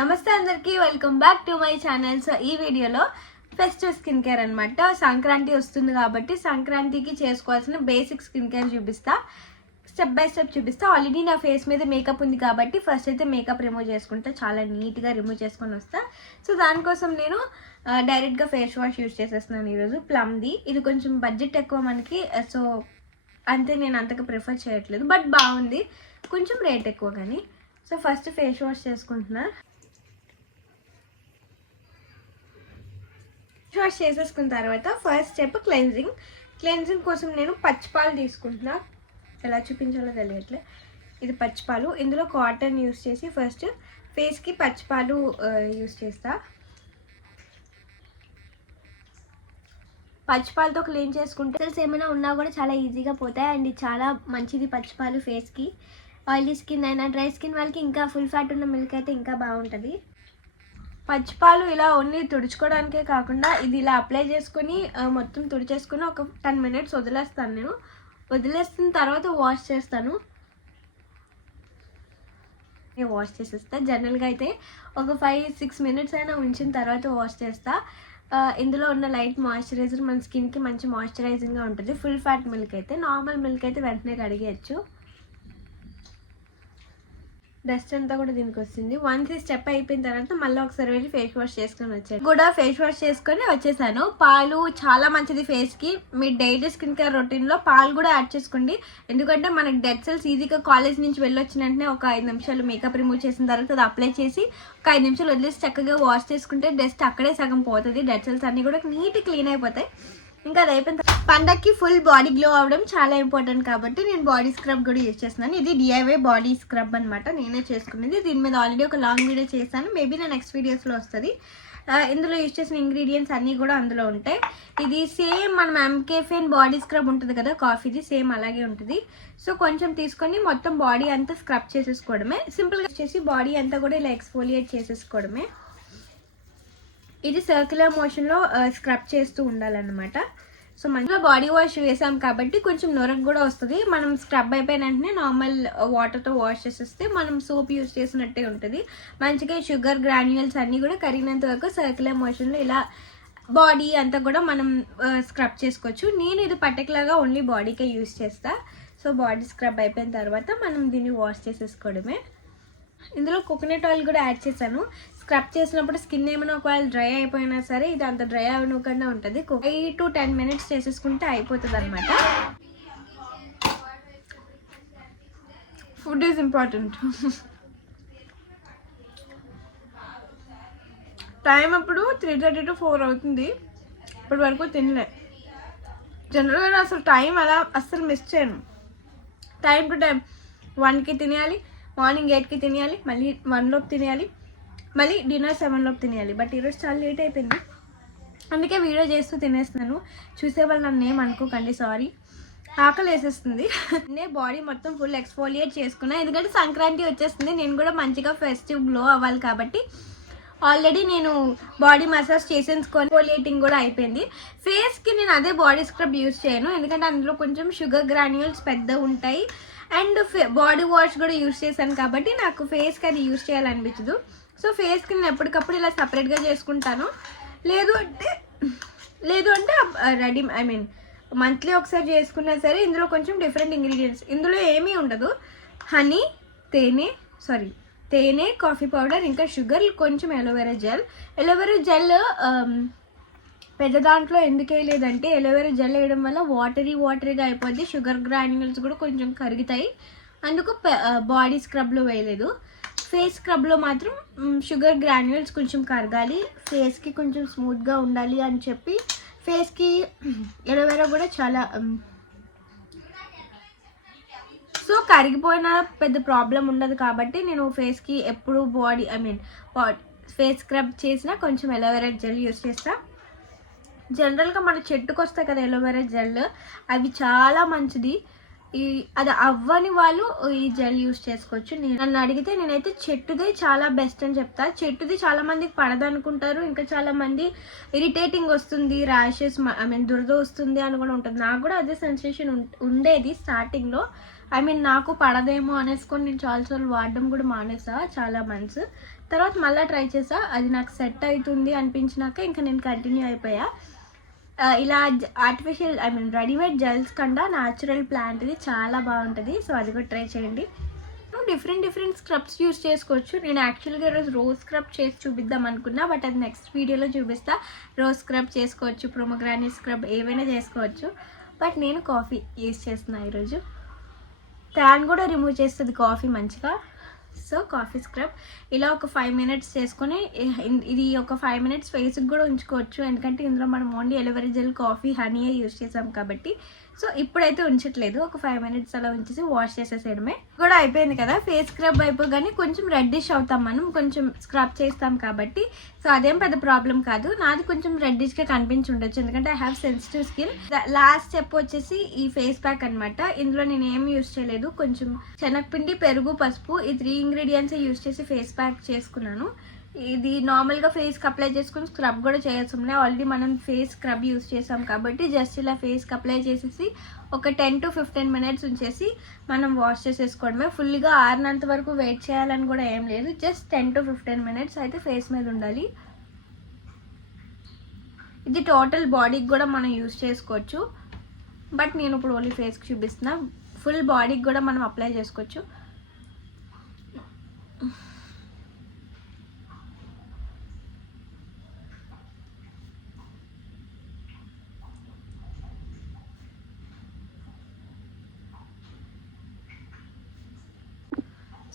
నమస్తే అందరికీ, welcome back to my channel. So ఈ వీడియోలో ఫెస్టివ్ స్కిన్ కేర్ అనమాట. సంక్రాంతి వస్తుంది కాబట్టి సంక్రాంతికి చేసుకోవాల్సిన బేసిక్ స్కిన్ కేర్ చూపిస్తా, స్టెప్ బై స్టెప్ చూపిస్తా. ఆల్రెడీ నా ఫేస్ మీద మేకప్ ఉంది కాబట్టి ఫస్ట్ అయితే మేకప్ రిమూవ్ చేసుకుంటా, చాలా నీట్గా రిమూవ్ చేసుకొని వస్తా. సో దానికోసం నేను డైరెక్ట్గా ఫేస్ వాష్ యూజ్ చేసేస్తున్నాను ఈరోజు, ప్లమ్ది. ఇది కొంచెం బడ్జెట్ ఎక్కువ మనకి, సో అంతే నేను అంతగా ప్రిఫర్ చేయట్లేదు, బట్ బాగుంది, కొంచెం రేట్ ఎక్కువ కానీ. సో ఫస్ట్ ఫేస్ వాష్ చేసుకుంటున్నా. వాష్ చేసేసుకున్న తర్వాత ఫస్ట్ స్టెప్ క్లెన్జింగ్ కోసం నేను పచ్చిపాలు తీసుకుంటున్నా. ఎలా చూపించాలో తెలియట్లే. ఇది పచ్చిపాలు, ఇందులో కాటన్ యూస్ చేసి ఫస్ట్ ఫేస్కి పచ్చిపాలు యూస్ చేస్తా. పచ్చిపాలతో క్లీన్ చేసుకుంటే సెల్స్ ఏమైనా ఉన్నా కూడా చాలా ఈజీగా పోతాయి. అండ్ ఇది చాలా మంచిది పచ్చిపాలు ఫేస్కి. ఆయిలీ స్కిన్ అయినా డ్రై స్కిన్ వాళ్ళకి ఇంకా ఫుల్ ఫ్యాట్ ఉన్న మిల్క్ అయితే ఇంకా బాగుంటుంది. పచ్చిపాలు ఇలా ఓన్లీ తుడుచుకోవడానికే కాకుండా ఇది ఇలా అప్లై చేసుకొని మొత్తం తుడిచేసుకొని ఒక 10 minutes వదిలేస్తాను. నేను వదిలేస్తున్న తర్వాత వాష్ చేస్తాను. నేను వాష్ చేసేస్తా. జనరల్గా అయితే ఒక 5-6 minutes అయినా ఉంచిన తర్వాత వాష్ చేస్తా. ఇందులో ఉన్న లైట్ మాయిశ్చరైజర్ మన స్కిన్కి మంచి మాయిశ్చరైజింగ్గా ఉంటుంది. ఫుల్ ఫ్యాట్ మిల్క్ అయితే, నార్మల్ మిల్క్ అయితే వెంటనే కడిగేయచ్చు. డస్ట్ అంతా కూడా దీనికి వస్తుంది. వన్స్ ఈ స్టెప్ అయిపోయిన తర్వాత మళ్ళీ ఒకసారి వెళ్ళి ఫేస్ వాష్ చేసుకొని వచ్చాను. కూడా ఫేస్ వాష్ చేసుకొని వచ్చేసాను. పాలు చాలా మంచిది ఫేస్కి. మీ డైలీ స్కిన్ కేర్ రొటీన్లో పాలు కూడా యాడ్ చేసుకోండి. ఎందుకంటే మనకి డెడ్ సెల్స్ ఈజీగా కాలేజ్ నుంచి వెళ్ళొచ్చిన వెంటనే ఒక 5 నిమిషాలు మేకప్ రిమూవ్ చేసిన తర్వాత అది అప్లై చేసి ఒక 5 నిమిషాలు వదిలేసి చక్కగా వాష్ చేసుకుంటే డస్ట్ అక్కడే సగం పోతుంది. డెడ్ సెల్స్ అన్నీ కూడా నీట్గా క్లీన్ అయిపోతాయి. ఇంకా అది అయిపోయిన పండక్కి ఫుల్ బాడీ గ్లో అవ్వడం చాలా ఇంపార్టెంట్ కాబట్టి నేను బాడీ స్క్రబ్ కూడా యూజ్ చేస్తున్నాను. ఇది DIY బాడీ స్క్రబ్ అనమాట, నేనే చేసుకునేది. దీని మీద ఆల్రెడీ ఒక లాంగ్ వీడియో చేశాను, మేబీ నా నెక్స్ట్ వీడియోస్లో వస్తుంది. ఇందులో యూజ్ చేసిన ఇంగ్రీడియంట్స్ అన్నీ కూడా అందులో ఉంటాయి. ఇది సేమ్ మనం MKFN బాడీ స్క్రబ్ ఉంటుంది కదా కాఫీది, సేమ్ అలాగే ఉంటుంది. సో కొంచెం తీసుకొని మొత్తం బాడీ అంతా స్క్రబ్ చేసేసుకోవడమే. సింపుల్గా చేసి బాడీ అంతా కూడా ఇలా ఎక్స్ఫోలియేట్ చేసేసుకోవడమే. ఇది సర్క్యులర్ మోషన్లో స్క్రబ్ చేస్తూ ఉండాలన్నమాట. సో మంచిగా బాడీ వాష్ వేసాం కాబట్టి కొంచెం నొరకు కూడా వస్తుంది. మనం స్క్రబ్ అయిపోయిన వెంటనే నార్మల్ వాటర్తో వాష్ చేసేస్తే మనం సోప్ యూజ్ చేసినట్టే ఉంటుంది. మంచిగా షుగర్ గ్రాన్యూల్స్ అన్నీ కూడా కరిగినంత వరకు సర్క్యులర్ మోషన్లో ఇలా బాడీ అంతా కూడా మనం స్క్రబ్ చేసుకోవచ్చు. నేను ఇది పర్టికులర్గా ఓన్లీ బాడీకే యూజ్ చేస్తా. సో బాడీ స్క్రబ్ అయిపోయిన తర్వాత మనం దీన్ని వాష్ చేసేసుకోవడమే. ఇందులో కోకోనట్ ఆయిల్ కూడా యాడ్ చేశాను. స్క్రబ్ చేసినప్పుడు స్కిన్ ఏమైనా ఒకవేళ డ్రై అయిపోయినా సరే ఇది అంత డ్రై అవ్వకుండా ఉంటుంది. 8 to 10 minutes చేసేసుకుంటే అయిపోతుంది అనమాట. Food is important. టైం అప్పుడు 3:30 to 4 అవుతుంది. ఇప్పటి వరకు తినలే. జనరల్గా అసలు టైం అలా అస్సలు మిస్ చేయను. టైం టు టైం 1కి తినేయాలి, మార్నింగ్ 8కి తినేయాలి, మళ్ళీ 1 లోపు తినేయాలి, మళ్ళీ డిన్నర్ 7 లోపు తినేయాలి. బట్ ఈరోజు చాలా లేట్ అయిపోయింది, అందుకే వీడియో చేస్తూ తినేస్తున్నాను. చూసేవాళ్ళు నన్ను ఏం అనుకోకండి, సారీ. ఆకలి వేసేస్తుంది. నేను బాడీ మొత్తం ఫుల్ ఎక్స్ఫోలియేట్ చేసుకున్నా, ఎందుకంటే సంక్రాంతి వచ్చేస్తుంది. నేను కూడా మంచిగా ఫెస్టివ్ గ్లో అవ్వాలి కాబట్టి ఆల్రెడీ నేను బాడీ మసాజ్ చేసేసుకొని ఎక్స్ఫోలియేటింగ్ కూడా అయిపోయింది. ఫేస్కి నేను అదే బాడీ స్క్రబ్ యూజ్ చేయను, ఎందుకంటే అందులో కొంచెం షుగర్ గ్రాన్యూల్స్ పెద్ద ఉంటాయి. అండ్ బాడీ వాష్ కూడా యూజ్ చేశాను కాబట్టి నాకు ఫేస్కి అది యూజ్ చేయాలనిపించదు. సో ఫేస్కి నేను ఎప్పటికప్పుడు ఇలా సపరేట్గా చేసుకుంటాను. లేదు అంటే రెడీ మంత్లీ ఒకసారి చేసుకున్నా సరే. ఇందులో కొంచెం డిఫరెంట్ ఇంగ్రీడియంట్స్, ఇందులో ఏమీ ఉండదు. హనీ, తేనె, కాఫీ పౌడర్, ఇంకా షుగర్, కొంచెం ఎలోవెరా జెల్. పెద్ద దాంట్లో ఎందుకు వేయలేదంటే ఎలోవెరా జెల్ వేయడం వల్ల వాటరీగా అయిపోద్ది, షుగర్ గ్రాన్యూల్స్ కూడా కొంచెం కరుగుతాయి. అందుకు బాడీ స్క్రబ్లో వేయలేదు. ఫేస్ స్క్రబ్లో మాత్రం షుగర్ గ్రాన్యూల్స్ కొంచెం కరగాలి, ఫేస్కి కొంచెం స్మూత్గా ఉండాలి అని చెప్పి ఫేస్కి ఎలోవెరా కూడా చాలా సో కరిగిపోయిన పెద్ద ప్రాబ్లం ఉండదు కాబట్టి నేను ఫేస్కి ఎప్పుడు ఫేస్ స్క్రబ్ చేసినా కొంచెం ఎలోవెరా జెల్ యూస్ చేస్తా. జనరల్గా మన చెట్టుకు వస్తాయి కదా ఎలోవెరా జెల్, అవి చాలా మంచిది. అది అవ్వని వాళ్ళు ఈ జెల్ యూస్ చేసుకోవచ్చు. నన్ను అడిగితే నేనైతే చెట్టుదే చాలా బెస్ట్ అని చెప్తా. చెట్టుది చాలా మందికి పడదనుకుంటారు, ఇంకా చాలా మంది ఇరిటేటింగ్ వస్తుంది, ర్యాషెస్ దురద వస్తుంది అని కూడా ఉంటుంది. నాకు కూడా అదే సెన్సేషన్ ఉండేది స్టార్టింగ్లో, ఐ మీన్ నాకు పడదేమో అనేసుకొని నేను చాలాసార్లు వాడడం కూడా మానేసా చాలా మంత్స్. తర్వాత మళ్ళీ ట్రై చేసా, అది నాకు సెట్ అవుతుంది అనిపించినాక ఇంకా నేను కంటిన్యూ అయిపోయా. ఇలా artificial I mean readymade gels కన్నా న్యాచురల్ ప్లాంట్ది చాలా బాగుంటుంది. సో అది కూడా ట్రై చేయండి. డిఫరెంట్ స్క్రబ్స్ యూస్ చేసుకోవచ్చు. నేను యాక్చువల్గా ఈరోజు రోజ్ స్క్రబ్ చేసి చూపిద్దాం అనుకున్నా, బట్ అది నెక్స్ట్ వీడియోలో చూపిస్తా. రోజ్ స్క్రబ్ చేసుకోవచ్చు, ప్రొమోగ్రానేట్ స్క్రబ్ ఏవైనా చేసుకోవచ్చు. బట్ నేను కాఫీ యూస్ చేస్తున్నా ఈరోజు. ట్యాన్ కూడా రిమూవ్ చేస్తుంది కాఫీ మంచిగా. సో కాఫీ స్క్రబ్ ఇలా ఒక 5 minutes చేసుకొని, ఇది ఒక 5 minutes ఫేస్కి కూడా ఉంచుకోవచ్చు. ఎందుకంటే ఇందులో మనం only aloe vera gel, coffee, హనీయే use చేసాం కాబట్టి. సో ఇప్పుడైతే ఉంచట్లేదు, ఒక 5 minutes అలా ఉంచేసి వాష్ చేసేసేయడమే. కూడా అయిపోయింది కదా. ఫేస్ స్క్రబ్ అయిపోగానే కొంచెం రెడ్డిష్ అవుతాం మనం, కొంచెం స్క్రబ్ చేస్తాం కాబట్టి. సో అదేం పెద్ద ప్రాబ్లం కాదు. నాది కొంచెం రెడ్డిష్గా కనిపించి ఉండొచ్చు, ఎందుకంటే I have sensitive skin. Last step వచ్చేసి ఈ ఫేస్ ప్యాక్ అనమాట. ఇందులో నేను ఏమి యూస్ చేయలేదు, కొంచెం శనగపిండి, పెరుగు, పసుపు, ఈ 3 ingredients యూస్ చేసి ఫేస్ ప్యాక్ చేసుకున్నాను. ఇది నార్మల్గా ఫేస్కి అప్లై చేసుకుని స్క్రబ్ కూడా చేయాల్సిందే. ఆల్రెడీ మనం ఫేస్ స్క్రబ్ యూస్ చేసాం కాబట్టి జస్ట్ ఇలా ఫేస్కి అప్లై చేసేసి ఒక 10 to 15 minutes ఉంచేసి మనం వాష్ చేసేసుకోవడమే. ఫుల్గా ఆరినంత వరకు వెయిట్ చేయాలని కూడా ఏం లేదు, జస్ట్ 10 to 15 minutes అయితే ఫేస్ మీద ఉండాలి. ఇది టోటల్ బాడీకి కూడా మనం యూస్ చేసుకోవచ్చు, బట్ నేను ఇప్పుడు ఓన్లీ ఫేస్కి చూపిస్తున్నా. ఫుల్ బాడీకి కూడా మనం అప్లై చేసుకోవచ్చు.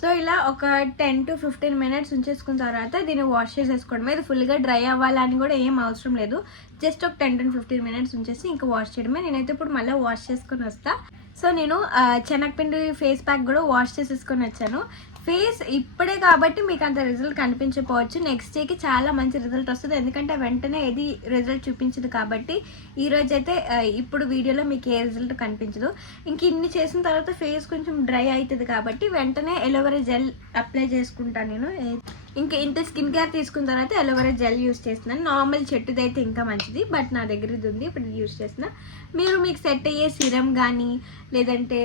సో ఇలా ఒక 10 to 15 minutes ఉంచేసుకున్న తర్వాత దీన్ని వాష్ చేసేసుకోవడం. ఇది ఫుల్గా డ్రై అవ్వాలని కూడా ఏం అవసరం లేదు, జస్ట్ ఒక 10 to 15 minutes ఉంచేసి ఇంకా వాష్ చేయడమే. నేనైతే ఇప్పుడు మళ్ళీ వాష్ చేసుకొని వస్తా. సో నేను శనగపిండి ఫేస్ ప్యాక్ కూడా వాష్ చేసేసుకొని వచ్చాను. ఫేస్ ఇప్పుడే కాబట్టి మీకు అంత రిజల్ట్ కనిపించకపోవచ్చు, నెక్స్ట్ డేకి చాలా మంచి రిజల్ట్ వస్తుంది, ఎందుకంటే వెంటనే ఏది రిజల్ట్ చూపించదు కాబట్టి. ఈరోజు అయితే ఇప్పుడు వీడియోలో మీకు ఏ రిజల్ట్ కనిపించదు. ఇంక ఇన్ని చేసిన తర్వాత ఫేస్ కొంచెం డ్రై అవుతుంది కాబట్టి వెంటనే ఎలోవెరా జెల్ అప్లై చేసుకుంటాను నేను. ఇంకా ఇంత స్కిన్ కేర్ తీసుకున్న తర్వాత ఎలోవెరా జెల్ యూస్ చేస్తున్నాను. నార్మల్ చెట్టుది అయితే ఇంకా మంచిది, బట్ నా దగ్గర ఇది ఉంది, ఇప్పుడు ఇది యూస్ చేస్తున్నా. మీరు మీకు సెట్ అయ్యే సిరం కానీ లేదంటే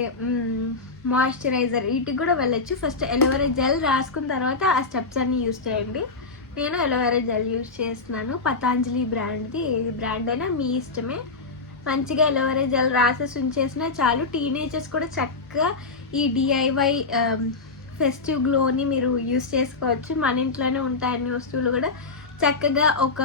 మాయిశ్చరైజర్ వీటికి కూడా వెళ్ళొచ్చు. ఫస్ట్ ఎలోవెరా జెల్ రాసుకున్న తర్వాత ఆ స్టెప్స్ అన్నీ యూస్ చేయండి. నేను ఎలోవెరా జెల్ యూస్ చేస్తున్నాను, పతాంజలి బ్రాండ్ది. ఏది బ్రాండ్ అయినా మీ ఇష్టమే. మంచిగా ఎలోవెరా జెల్ రాసేసి ఉంచేసినా చాలు. టీనేజర్స్ కూడా చక్కగా ఈ DIY ఫెస్టివ్ గ్లోని మీరు యూస్ చేసుకోవచ్చు. మన ఇంట్లోనే ఉంటాయి అన్ని వస్తువులు కూడా. చక్కగా ఒక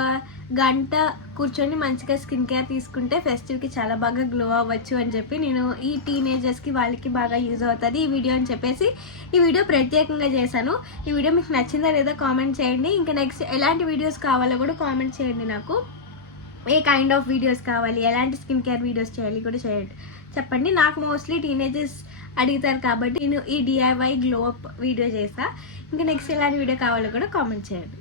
గంట కూర్చొని మంచిగా స్కిన్ కేర్ తీసుకుంటే ఫెస్టివ్కి చాలా బాగా గ్లో అవ్వచ్చు అని చెప్పి నేను ఈ టీనేజర్స్కి వాళ్ళకి బాగా యూజ్ అవుతుంది ఈ వీడియో అని చెప్పేసి ఈ వీడియో ప్రత్యేకంగా చేశాను. ఈ వీడియో మీకు నచ్చిందా లేదా కామెంట్ చేయండి. ఇంకా నెక్స్ట్ ఎలాంటి వీడియోస్ కావాలో కూడా కామెంట్ చేయండి. నాకు ఏ కైండ్ ఆఫ్ వీడియోస్ కావాలి, ఎలాంటి స్కిన్ కేర్ వీడియోస్ చేయాలి కూడా చెప్పండి. నాకు మోస్ట్లీ టీనేజర్స్ అడుగుతారు కాబట్టి నేను ఈ DIY గ్లో అప్ వీడియో చేస్తా. ఇంకా నెక్స్ట్ ఎలాంటి వీడియో కావాలో కూడా కామెంట్ చేయండి.